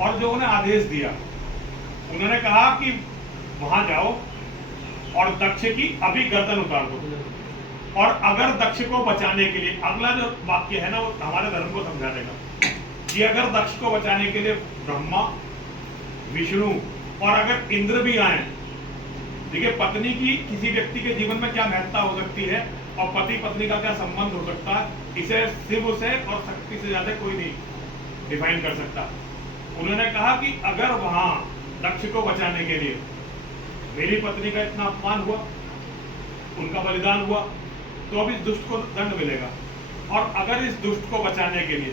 और जो उन्हें आदेश दिया, उन्होंने कहा कि वहां जाओ और दक्ष की अभी गर्दन उतार दो। और अगर दक्ष को बचाने के लिए, अगला जो वाक्य है ना वो हमारे धर्म को समझा देगा कि अगर दक्ष को बचाने के लिए ब्रह्मा, विष्णु और अगर इंद्र भी आए, देखिए पत्नी की किसी व्यक्ति के जीवन में क्या महत्ता हो सकती है और पति पत्नी का क्या संबंध हो सकता है, इसे शिव से और शक्ति से ज्यादा कोई नहीं डिफाइन कर सकता। उन्होंने कहा कि अगर वहां दक्ष को बचाने के लिए मेरी पत्नी का इतना अपमान हुआ, उनका बलिदान हुआ, तो अब इस दुष्ट को दंड मिलेगा। और अगर इस दुष्ट को बचाने के लिए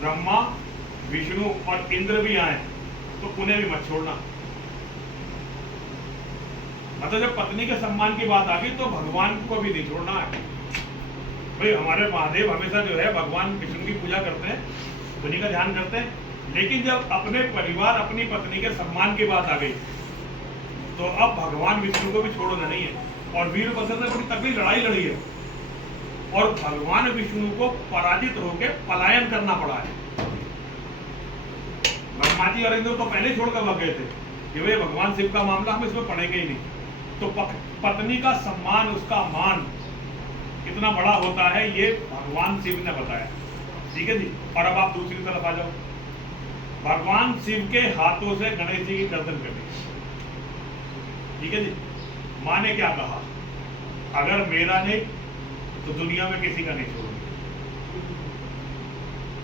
ब्रह्मा, विष्णु और इंद्र भी आए तो उन्हें भी मत छोड़ना। मतलब जब पत्नी के सम्मान की बात आ गई तो भगवान को भी नहीं छोड़ना है। भाई हमारे महादेव हमेशा जो है भगवान विष्णु की पूजा करते हैं, उन्हीं का ध्यान करते हैं, लेकिन जब अपने परिवार, अपनी पत्नी के सम्मान की बात आ गई तो अब भगवान विष्णु को भी छोड़ना नहीं है। और वीरभद्र ने बड़ी तगड़ी लड़ाई लड़ी है और भगवान विष्णु को पराजित होकर पलायन करना पड़ा है। ब्रह्मा जी और इंद्र तो पहले छोड़कर भाग गए थे कि भाई भगवान शिव का मामला हम इसमें पढ़ेंगे ही नहीं। तो पत्नी का सम्मान, उसका मान कितना बड़ा होता है ये भगवान शिव ने बताया। ठीक है जी। और अब आप दूसरी तरफ आ जाओ। भगवान शिव के हाथों से गणेश जी की गर्दन कटी। ठीक है जी। माँ ने क्या कहा, अगर मेरा नहीं तो दुनिया में किसी का नहीं छोड़ूंगी।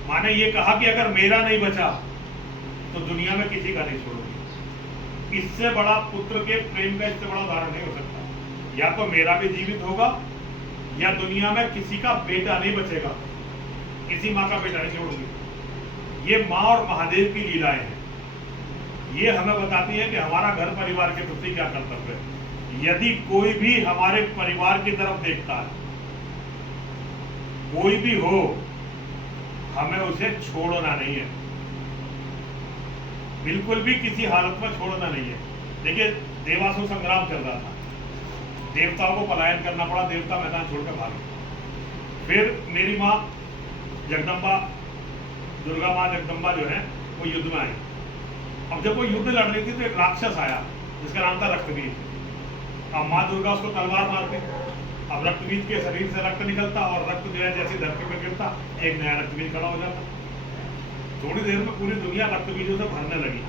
माँ ने ये कहा कि अगर मेरा नहीं बचा तो दुनिया में किसी का नहीं छोड़ूंगी। इससे बड़ा पुत्र के प्रेम का इससे बड़ा उदाहरण नहीं हो सकता। या तो मेरा भी जीवित होगा या दुनिया में किसी का बेटा नहीं बचेगा, किसी माँ का बेटा नहीं छोड़ूंगी। ये माँ और महादेव की लीलाएं हैं। ये हमें बताती है कि हमारा घर परिवार के प्रति क्या कर्तव्य है। यदि कोई भी हमारे परिवार की तरफ देखता है, कोई भी हो, हमें उसे छोड़ना नहीं है, बिल्कुल भी किसी हालत में छोड़ना नहीं है। देखिए देवासुर संग्राम चल रहा था, देवताओं को पलायन करना पड़ा, देवता मैदान छोड़कर भागे। फिर मेरी माँ जगदम्बा, दुर्गा माँ जगदम्बा जो है वो युद्ध में आई। अब जब वो युद्ध लड़ रही थी तो एक राक्षस आया जिसका नाम था रक्तबीज। अब माँ दुर्गा उसको तलवार मारती। अब रक्तबीज के शरीर से रक्त निकलता और रक्त जो है जैसी धरती पर गिरता एक नया रक्तबीज खड़ा हो जाता। थोड़ी देर में पूरी दुनिया रक्तबीजों से भरने लगी।